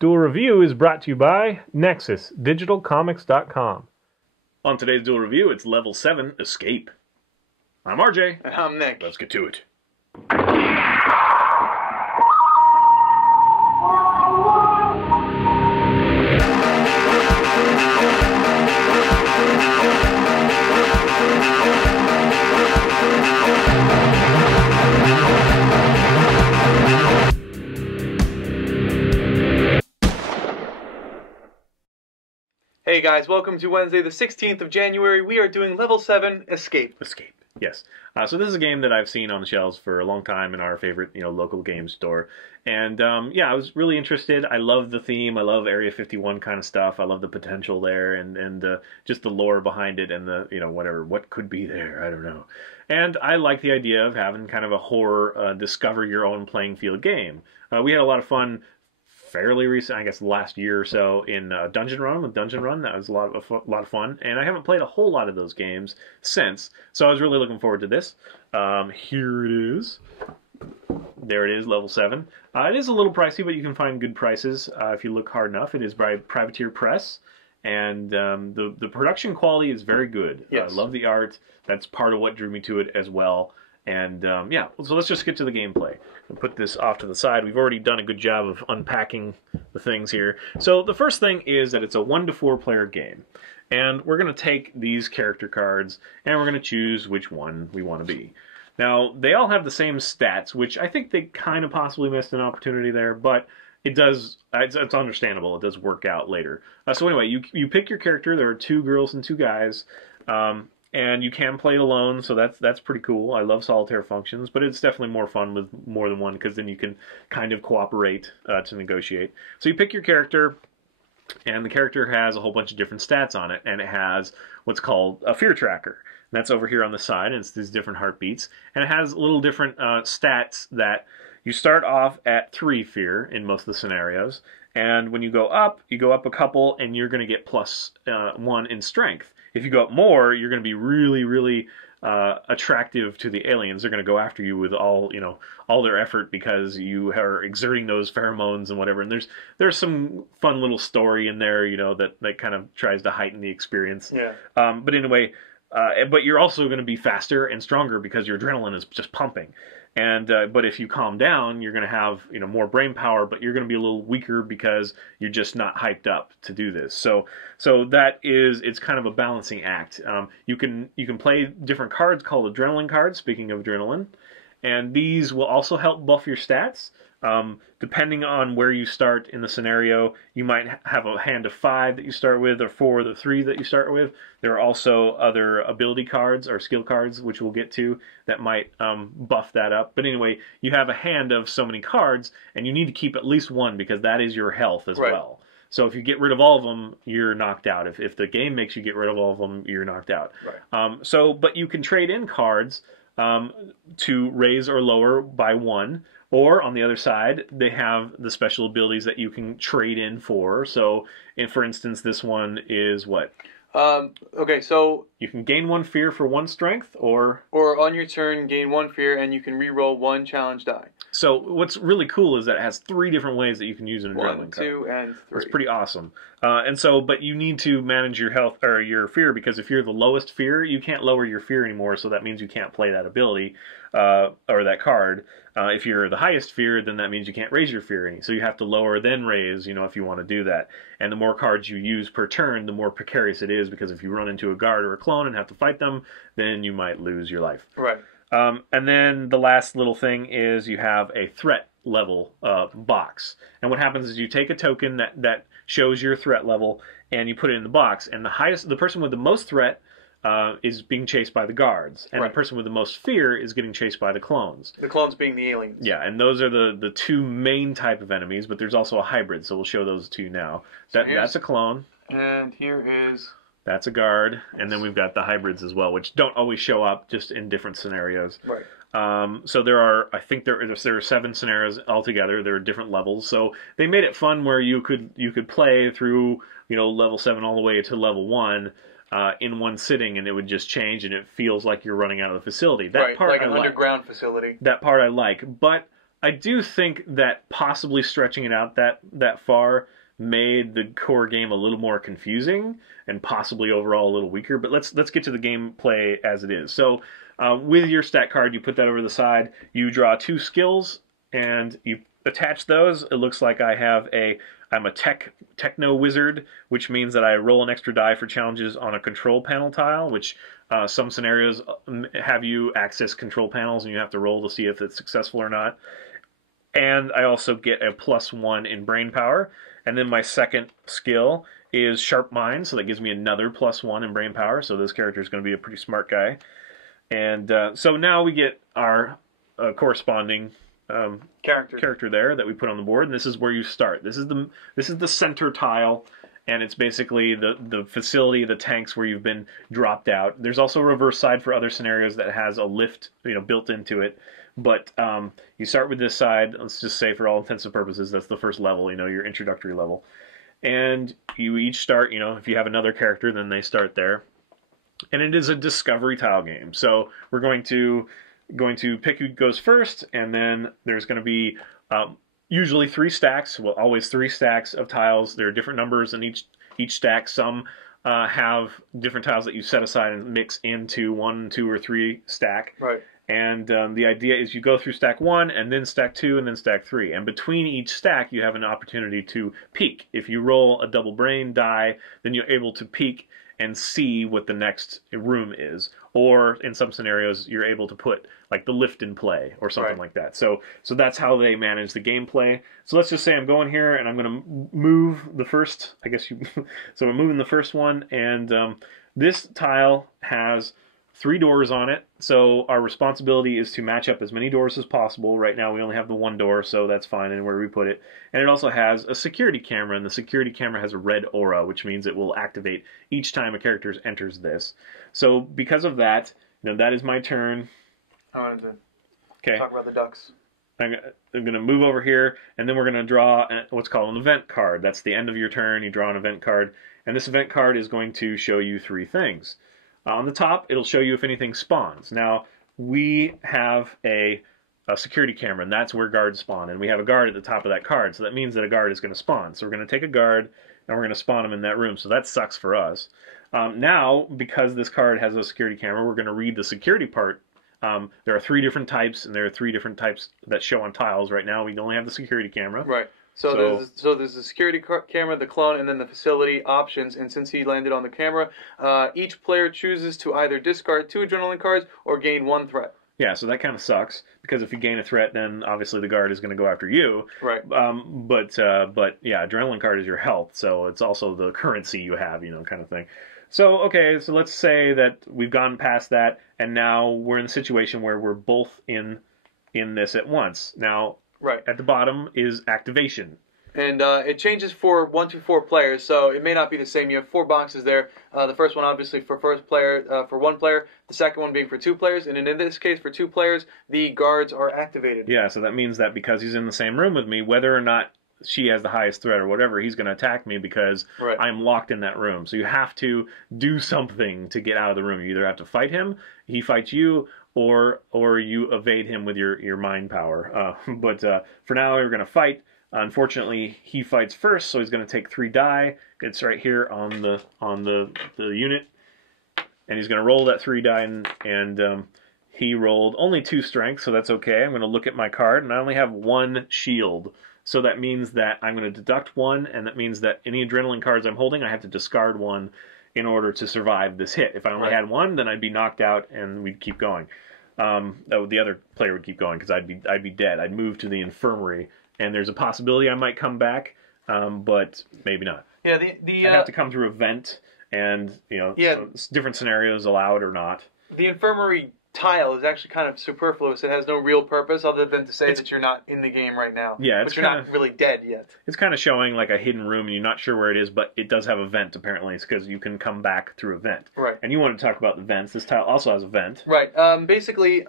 Duel Review is brought to you by NexusDigitalComics.com. On today's Duel Review, it's Level 7 Escape. I'm RJ. And I'm Nick. Let's get to it. Hey guys, welcome to Wednesday the 16th of January. We are doing Level 7 Escape. Escape, yes. So this is a game that I've seen on the shelves for a long time in our favorite, local game store. And yeah, I was really interested. I love the theme. I love Area 51 kind of stuff. I love the potential there and just the lore behind it and the, what could be there. I don't know. And I like the idea of having kind of a horror discover your own playing field game. We had a lot of fun fairly recent, I guess, last year or so in Dungeon Run. That was a lot of fun, and I haven't played a whole lot of those games since. So I was really looking forward to this. Here it is. There it is, Level 7. It is a little pricey, but you can find good prices if you look hard enough. It is by Privateer Press, and the production quality is very good. Yes. I love the art. That's part of what drew me to it as well. And yeah, so let's just get to the gameplay and put this off to the side. We've already done a good job of unpacking the things here. So the first thing is that it's a 1 to 4 player game. And we're going to take these character cards and we're going to choose which one we want to be. Now, they all have the same stats, which I think they kind of possibly missed an opportunity there, but it's understandable. It does work out later. So anyway, you pick your character. There are 2 girls and 2 guys. And you can play it alone, so that's pretty cool. I love solitaire functions, but it's definitely more fun with more than one because then you can kind of cooperate to negotiate. So you pick your character, and the character has a whole bunch of different stats on it, and it has what's called a fear tracker. And that's over here on the side, and it's these different heartbeats. And it has little different stats that you start off at 3 fear in most of the scenarios, and when you go up a couple, and you're going to get plus 1 in strength. If you go up more, you're going to be really, really attractive to the aliens. They're going to go after you with all their effort because you are exerting those pheromones and whatever. And there's some fun little story in there, that kind of tries to heighten the experience. Yeah. But anyway, but you're also going to be faster and stronger because your adrenaline is just pumping. And but if you calm down, you're going to have more brain power, but you're going to be a little weaker because you're just not hyped up to do this. So it's kind of a balancing act. You can play different cards called adrenaline cards. Speaking of adrenaline, and these will also help buff your stats. Depending on where you start in the scenario, you might have a hand of 5 that you start with, or 4 or 3 that you start with. There are also other ability cards or skill cards, which we'll get to, that might buff that up. But anyway, you have a hand of so many cards, and you need to keep at least 1 because that is your health as well. So if you get rid of all of them, you're knocked out. If the game makes you get rid of all of them, you're knocked out. Right. But you can trade in cards to raise or lower by 1. Or, on the other side, they have the special abilities that you can trade in for. So, for instance, this one is what? Okay, so You can gain 1 fear for 1 strength, or on your turn, gain 1 fear, and you can re-roll 1 challenge die. So what's really cool is that it has 3 different ways that you can use an adrenaline card. 1, 2, and 3. It's pretty awesome. But you need to manage your health or your fear, because if you're the lowest fear, you can't lower your fear anymore. So that means you can't play that ability or that card. If you're the highest fear, then that means you can't raise your fear any. So you have to lower then raise, if you want to do that. And the more cards you use per turn, the more precarious it is, because if you run into a guard or a clone and have to fight them, then you might lose your life. Right. And then the last little thing is you have a threat level box. And what happens is you take a token that shows your threat level and you put it in the box. And the person with the most threat is being chased by the guards. And the person with the most fear is getting chased by the clones. The clones being the aliens. Yeah, and those are the 2 main type of enemies, but there's also a hybrid, so we'll show those to you now. That's a clone. And here is... That's a guard, and then we've got the hybrids as well, which don't always show up, just in different scenarios. Right. So there are 7 scenarios altogether. There are different levels, so they made it fun where you could play through level 7 all the way to level 1 in one sitting, and it would just change, and it feels like you're running out of the facility. That part like an I like. underground facility. That part I like, but I do think that possibly stretching it out that far made the core game a little more confusing and possibly overall a little weaker. But let's get to the gameplay as it is. So with your stat card, you put that over the side. You draw 2 skills and you attach those. It looks like I'm a techno wizard, which means that I roll an extra die for challenges on a control panel tile, which some scenarios have you access control panels and you have to roll to see if it's successful or not. And I also get a +1 in brain power. And then my second skill is sharp mind, so that gives me another +1 in brain power. So this character is going to be a pretty smart guy. And so now we get our corresponding character there that we put on the board, and this is where you start. This is the center tile, and it's basically the facility, the tanks where you've been dropped out. There's also a reverse side for other scenarios that has a lift, built into it. But you start with this side. Let's just say, for all intents and purposes, that's the first level. Your introductory level, and you each start. If you have another character, then they start there. And it is a discovery tile game. So we're going to pick who goes first, and then there's going to be usually 3 stacks. Well, always 3 stacks of tiles. There are different numbers in each stack. Some have different tiles that you set aside and mix into 1, 2, or 3 stack. Right. And the idea is you go through stack 1, and then stack 2, and then stack 3. And between each stack, you have an opportunity to peek. If you roll a double brain die, then you're able to peek and see what the next room is. Or in some scenarios, you're able to put like the lift in play or something like that. So that's how they manage the gameplay. So let's just say I'm going here and I'm going to move the first. So I'm moving the first one, and this tile has 3 doors on it. So our responsibility is to match up as many doors as possible. Right now we only have the 1 door, so that's fine anywhere we put it. And it also has a security camera, and the security camera has a red aura, which means it will activate each time a character enters this. So because of that, that is my turn. I wanted to talk about the ducks. I'm going to move over here, and then we're going to draw what's called an event card. That's the end of your turn. You draw an event card, and this event card is going to show you 3 things. On the top, it'll show you if anything spawns. Now, we have a security camera, and that's where guards spawn. And we have a guard at the top of that card, so that means that a guard is going to spawn. So we're going to take a guard, and we're going to spawn him in that room. So that sucks for us. Now, because this card has a security camera, we're going to read the security part. There are 3 different types, and there are 3 different types that show on tiles. Right now, we only have the security camera. Right. So there's the security camera, the clone, and then the facility options. And since he landed on the camera, each player chooses to either discard 2 adrenaline cards or gain 1 threat. Yeah, so that kind of sucks, because if you gain a threat, then obviously the guard is going to go after you. Right. But yeah, adrenaline card is your health, so it's also the currency you have, kind of thing. So, okay, so let's say that we've gone past that, and now we're in a situation where we're both in this at once. Now, at the bottom is activation. And it changes for 1 to 4 players, so it may not be the same. You have 4 boxes there. The first one, obviously, for first player, for 1 player. The second one being for 2 players. And in this case, for 2 players, the guards are activated. Yeah, so that means that because he's in the same room with me, whether or not she has the highest threat or whatever, he's going to attack me because I'm locked in that room. So you have to do something to get out of the room. You either have to fight him, he fights you, or you evade him with your mind power. But for now, we're going to fight. Unfortunately, he fights first, so he's going to take 3 die. It's right here on the unit, and he's going to roll that 3 die, and he rolled only 2 strength, so that's okay. I'm going to look at my card, and I only have 1 shield. So that means that I'm going to deduct 1, and that means that any adrenaline cards I'm holding, I have to discard 1 in order to survive this hit. If I only had 1, then I'd be knocked out, and we'd keep going. The other player would keep going because I'd be dead. I'd move to the infirmary, and there's a possibility I might come back, but maybe not. Yeah, I'd have to come through a vent, and so different scenarios allowed or not. The infirmary tile is actually kind of superfluous. It has no real purpose other than to say that you're not in the game right now. Yeah, but you're not really dead yet. It's kind of showing like a hidden room, and you're not sure where it is, but it does have a vent apparently. It's because you can come back through a vent. Right. And you want to talk about the vents. This tile also has a vent. Right. Basically,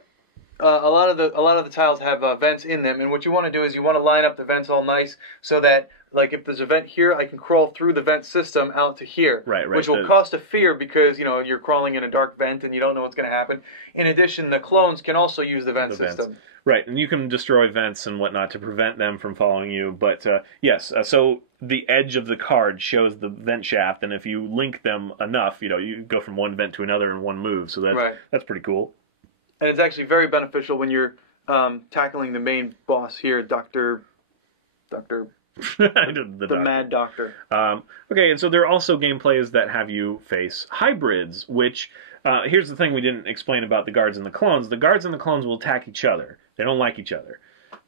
a lot of the tiles have vents in them, and what you want to do is you want to line up the vents all nice so that, like, if there's a vent here, I can crawl through the vent system out to here. Right. Which will cost a fear because, you're crawling in a dark vent and you don't know what's going to happen. In addition, the clones can also use the vent system. Right, and you can destroy vents and whatnot to prevent them from following you. But yes, so the edge of the card shows the vent shaft, and if you link them enough, you go from one vent to another in one move. So that's pretty cool. And it's actually very beneficial when you're tackling the main boss here, Doctor. The Mad Doctor. Okay, and so there are also gameplays that have you face hybrids, which, here's the thing we didn't explain about the guards and the clones. The guards and the clones will attack each other. They don't like each other.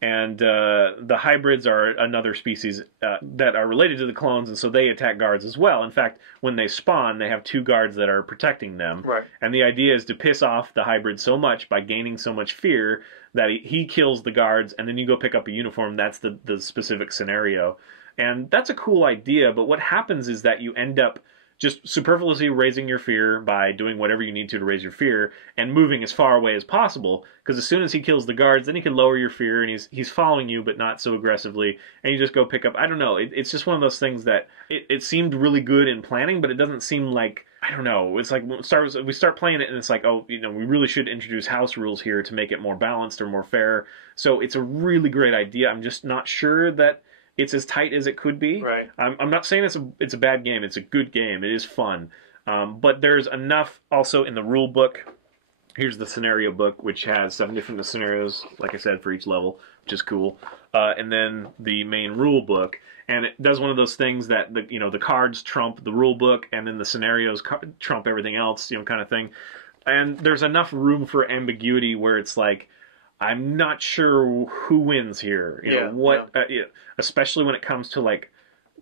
And the hybrids are another species that are related to the clones, and so they attack guards as well. In fact, when they spawn, they have two guards that are protecting them. Right. And the idea is to piss off the hybrid so much by gaining so much fear that he kills the guards, and then you go pick up a uniform. That's the specific scenario. And that's a cool idea, but what happens is that you end up just superfluously raising your fear by doing whatever you need to raise your fear and moving as far away as possible, because as soon as he kills the guards, then he can lower your fear, and he's following you, but not so aggressively, and you just go pick up. I don't know. It's just one of those things that it seemed really good in planning, but it doesn't seem like, I don't know. It's like we start playing it, and it's like, oh, we really should introduce house rules here to make it more balanced or more fair. So it's a really great idea. I'm just not sure that it's as tight as it could be. Right. I'm not saying it's a bad game. It's a good game. It is fun. But there's enough also in the rule book. Here's the scenario book, which has 7 different scenarios, like I said, for each level, which is cool. And then the main rule book. And it does one of those things that the cards trump the rule book, and then the scenarios trump everything else, kind of thing. And there's enough room for ambiguity where it's like, I'm not sure who wins here. Especially when it comes to like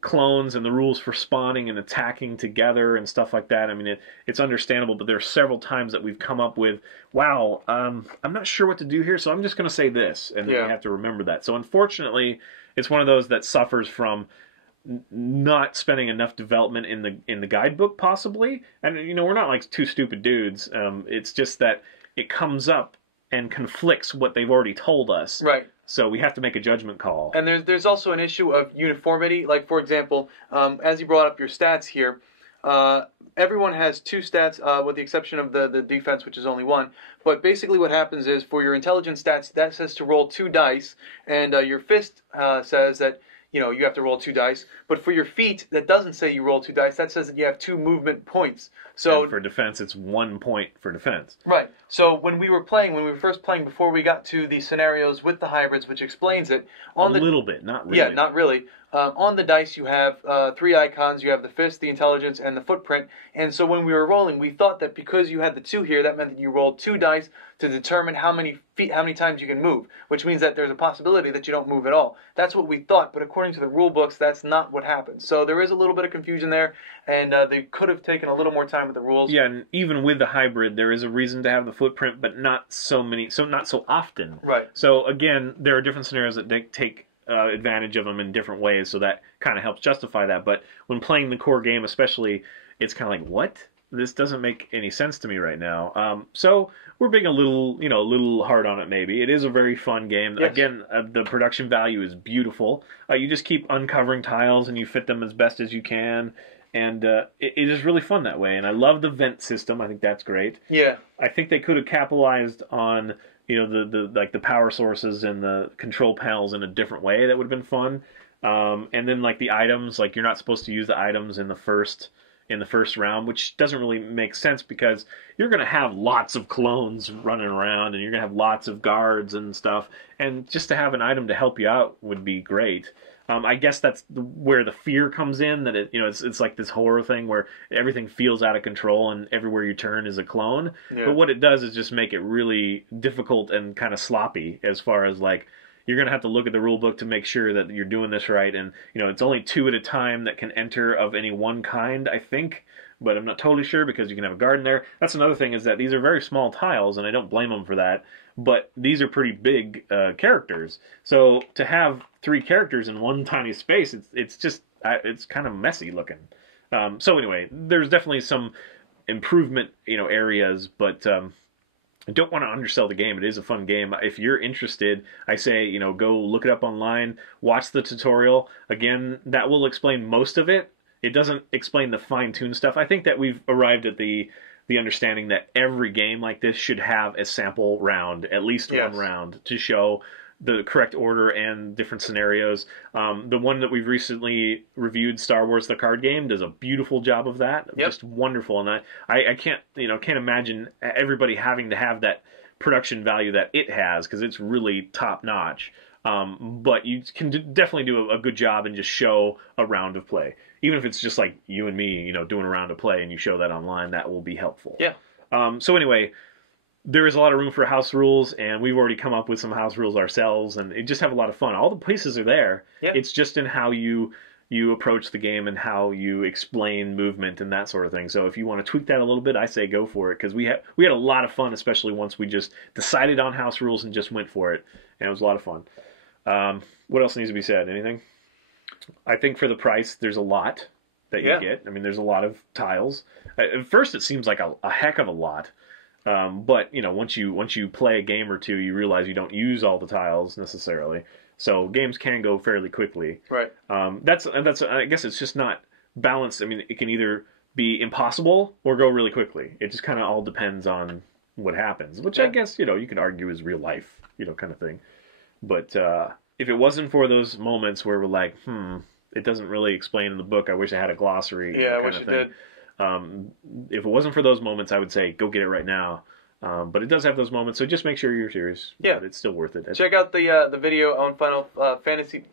clones and the rules for spawning and attacking together and stuff like that. I mean, it's understandable, but there are several times that we've come up with, wow, I'm not sure what to do here, so I'm just going to say this, and then you have to remember that. So unfortunately, it's one of those that suffers from not spending enough development in the guidebook, possibly. And we're not like two stupid dudes. It's just that it comes up and conflicts what they've already told us. Right. So we have to make a judgment call. And there's also an issue of uniformity. Like, for example, as you brought up your stats here, everyone has 2 stats, with the exception of the defense, which is only 1. But basically what happens is, for your intelligence stats, that says to roll 2 dice, and your fist says that you have to roll 2 dice. But for your feet, that doesn't say you roll 2 dice. That says that you have 2 movement points. So and for defense, it's 1 point for defense. Right. So when we were first playing, before we got to the scenarios with the hybrids, which explains it, a little bit, not really. Yeah, not really. On the dice, you have 3 icons. You have the fist, the intelligence, and the footprint. And so when we were rolling, we thought that because you had the 2 here, that meant that you rolled 2 dice to determine how many times you can move, which means that there's a possibility that you don't move at all. That's what we thought, but according to the rule books, that's not what happens. So there is a little bit of confusion there, and they could have taken a little more time with the rules. Yeah, and even with the hybrid, there is a reason to have the footprint, but not so often. Right. So again, there are different scenarios that take advantage of them in different ways, so that kind of helps justify that. But when playing the core game, especially, it's kind of like, what? This doesn't make any sense to me right now. So we're being a little hard on it. Maybe it is a very fun game. Yes. Again, the production value is beautiful. You just keep uncovering tiles and you fit them as best as you can, and it is really fun that way. And I love the vent system. I think that's great. Yeah. I think they could have capitalized on the power sources and the control panels in a different way. That would have been fun. And then like the items, like you're not supposed to use the items in the first round, which doesn't really make sense because you're going to have lots of clones running around and you're going to have lots of guards and stuff, and just to have an item to help you out would be great. I guess that's where the fear comes in, that it's like this horror thing where everything feels out of control and everywhere you turn is a clone. Yeah. But what it does is just make it really difficult and kind of sloppy, as far as like, you're going to have to look at the rule book to make sure that you're doing this right. And, it's only 2 at a time that can enter of any one kind, I think. But I'm not totally sure because you can have a garden there. That's another thing, is that these are very small tiles, and I don't blame them for that. But these are pretty big characters. So to have 3 characters in one tiny space, it's kind of messy looking. So anyway, there's definitely some improvement, areas, but I don't want to undersell the game. It is a fun game. If you're interested, I say, go look it up online, watch the tutorial. Again, that will explain most of it. It doesn't explain the fine-tuned stuff. I think that we've arrived at the the understanding that every game like this should have a sample round, at least Yes. one round, to show the correct order and different scenarios. The one that we've recently reviewed, Star Wars the card game, does a beautiful job of that. Yep. Just wonderful, and I can't can't imagine everybody having to have that production value that it has, because it's really top notch. But you can definitely do a good job and just show a round of play, even if it's just like you and me, doing a round of play, and you show that online. That will be helpful. Yeah. So anyway, there is a lot of room for house rules, and we've already come up with some house rules ourselves, and it just have a lot of fun. All the pieces are there. Yeah. It's just in how you approach the game and how you explain movement and that sort of thing. So if you want to tweak that a little bit, I say go for it, because we had a lot of fun, especially once we just decided on house rules and just went for it, and it was a lot of fun. What else needs to be said? Anything? I think for the price, there's a lot that you get. I mean, there's a lot of tiles. At first, it seems like a heck of a lot. But once you play a game or two, you realize you don't use all the tiles necessarily. So games can go fairly quickly. Right. That's I guess it's just not balanced. I mean, it can either be impossible or go really quickly. It just kind of all depends on what happens, which I guess you could argue is real life, kind of thing. But if it wasn't for those moments where we're like, it doesn't really explain in the book. I wish I had a glossary. Yeah, I wish it did. If it wasn't for those moments, I would say go get it right now. But it does have those moments, so just make sure you're serious. Yeah, but it's still worth it. Check out the video on Final Fantasy.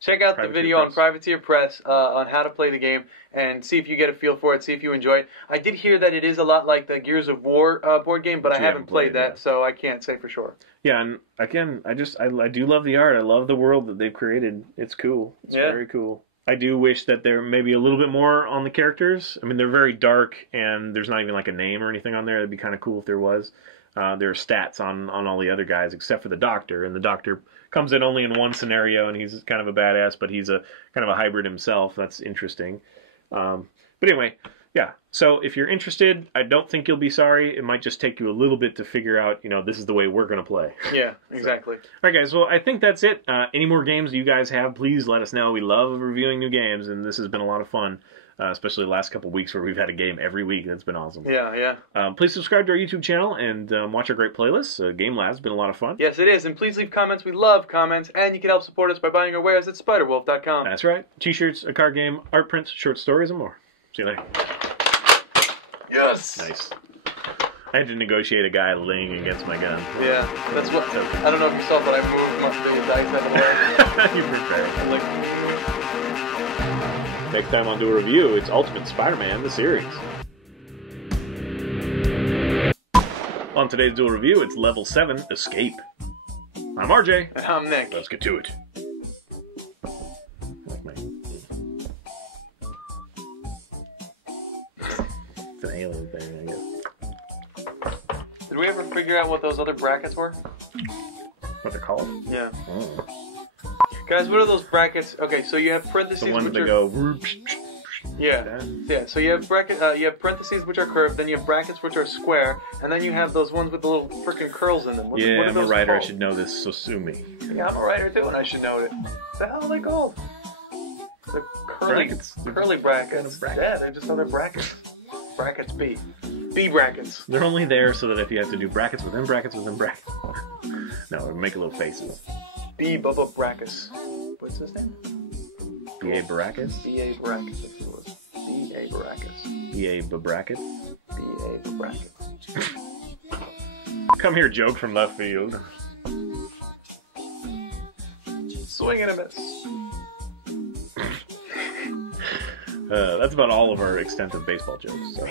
Check out the video on Privateer Press on how to play the game and see if you get a feel for it. See if you enjoy it. I did hear that it is a lot like the Gears of War board game, but I haven't played that, so I can't say for sure. Yeah, and again, I do love the art. I love the world that they've created. It's cool. It's very cool. I do wish that there may be a little bit more on the characters. I mean, they're very dark, and there's not even like a name or anything on there. It'd be kind of cool if there was. There are stats on all the other guys except for the Doctor, and the Doctor comes in only in one scenario, and he's kind of a badass, but he's a kind of a hybrid himself. That's interesting. But anyway, yeah. So if you're interested, I don't think you'll be sorry. It might just take you a little bit to figure out, this is the way we're going to play. Yeah, exactly. So, all right, guys. Well, I think that's it. Any more games you guys have, please let us know. We love reviewing new games, and this has been a lot of fun, especially the last couple of weeks where we've had a game every week. That's been awesome. Yeah. Please subscribe to our YouTube channel and watch our great playlists. Game Lab's been a lot of fun. Yes, it is. And please leave comments. We love comments. And you can help support us by buying our wares at spiderwolf.com. That's right. T-shirts, a card game, art prints, short stories, and more. See you later. Yes. Nice. I had to negotiate a guy laying against my gun. Yeah, that's what. I don't know if you saw, but I moved the dice out of the way. You prepared. Next time I'll do a review, it's Ultimate Spider-Man, the series. On today's Duel review, it's Level 7, Escape. I'm RJ. And I'm Nick. Let's get to it. It's an alien thing, I guess. Did we ever figure out what those other brackets were? What they're called? Yeah. Oh. Guys, what are those brackets? Okay, so you have parentheses. The ones which that are... go. Yeah. So you have you have parentheses which are curved, then you have brackets which are square, and then you have those ones with the little freaking curls in them. What are I'm a those writer. called? I should know this, so sue me. Yeah, I'm a writer too, and I should know it. What the hell are they called? The curly brackets. Yeah, they're just other brackets. Brackets B. B brackets. They're only there so that if you have to do brackets within brackets within brackets. No, make little faces. B Bubba Brackets. What's his name? B.A. Baracus? B.A. Baracus, if it was. B.A. Baracus. B.A. Babracket? B.A. Baracus. Come here, joke from left field. Swing and a miss. That's about all of our extent of baseball jokes, so.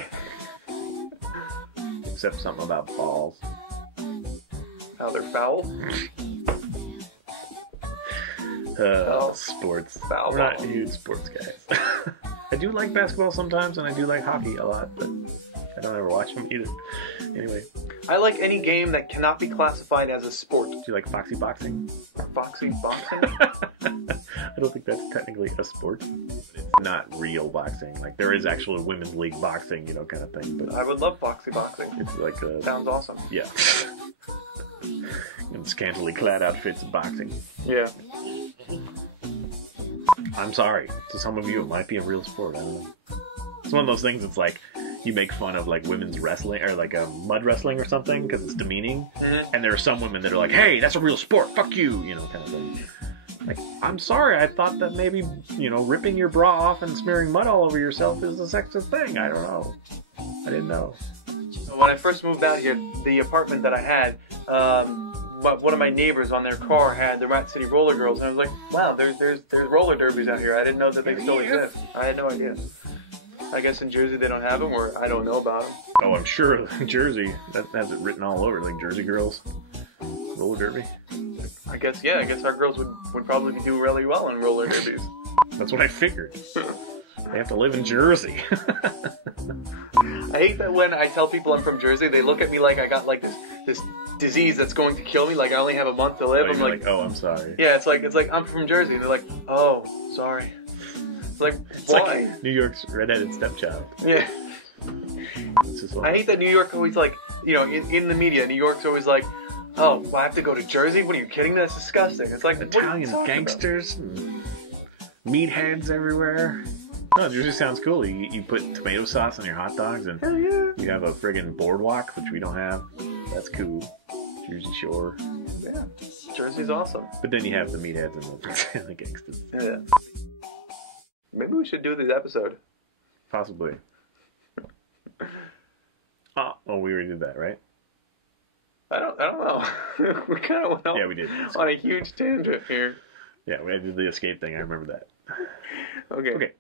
Except something about balls. How they're foul. Sports. Foul. We're not huge sports guys. I do like basketball sometimes, and I do like hockey a lot, but I don't ever watch them either. Anyway. I like any game that cannot be classified as a sport. Do you like foxy boxing? Foxy boxing? I don't think that's technically a sport. It's not real boxing. Like, there is actual women's league boxing, kind of thing. But I would love foxy boxing. it's like a... Sounds awesome. Yeah. In scantily clad outfits boxing. Yeah. I'm sorry. To some of you, it might be a real sport. I don't know. It's one of those things that's like, you make fun of like women's wrestling or like mud wrestling or something because it's demeaning. And there are some women that are like, "Hey, that's a real sport. Fuck you," kind of thing. Like, I'm sorry, I thought that maybe, ripping your bra off and smearing mud all over yourself is a sexist thing. I don't know. I didn't know. So when I first moved out here, the apartment that I had, one of my neighbors on their car had the Rat City Roller Girls, and I was like, wow, there's roller derbies out here. I didn't know that they still exist. I had no idea. I guess in Jersey they don't have them, or I don't know about them. Oh, I'm sure Jersey, that has it written all over, like Jersey Girls. Roller derby. I guess our girls would probably do really well in roller derbies. That's what I figured. They have to live in Jersey. I hate that when I tell people I'm from Jersey, they look at me like I got like this disease that's going to kill me, like I only have a month to live. Oh, I'm like, oh, I'm sorry. Yeah, it's like I'm from Jersey. And they're like, oh, sorry. It's like, why? Like New York's redheaded stepchild. Yeah. Like... I hate that New York always like, in the media, New York's always like, oh, well, I have to go to Jersey? What are you kidding? That's disgusting. It's like Italian gangsters and meatheads everywhere. No, Jersey sounds cool. You put tomato sauce on your hot dogs, and hell yeah. You have a friggin' boardwalk, which we don't have. That's cool. Jersey Shore. Yeah, Jersey's awesome. But then you have the meatheads and the gangsters. Yeah. Maybe we should do this episode. Possibly. Oh, we already did that, right? I don't know. We kind of went yeah, we did. on a huge tangent here. Yeah, we did the escape thing. I remember that. Okay.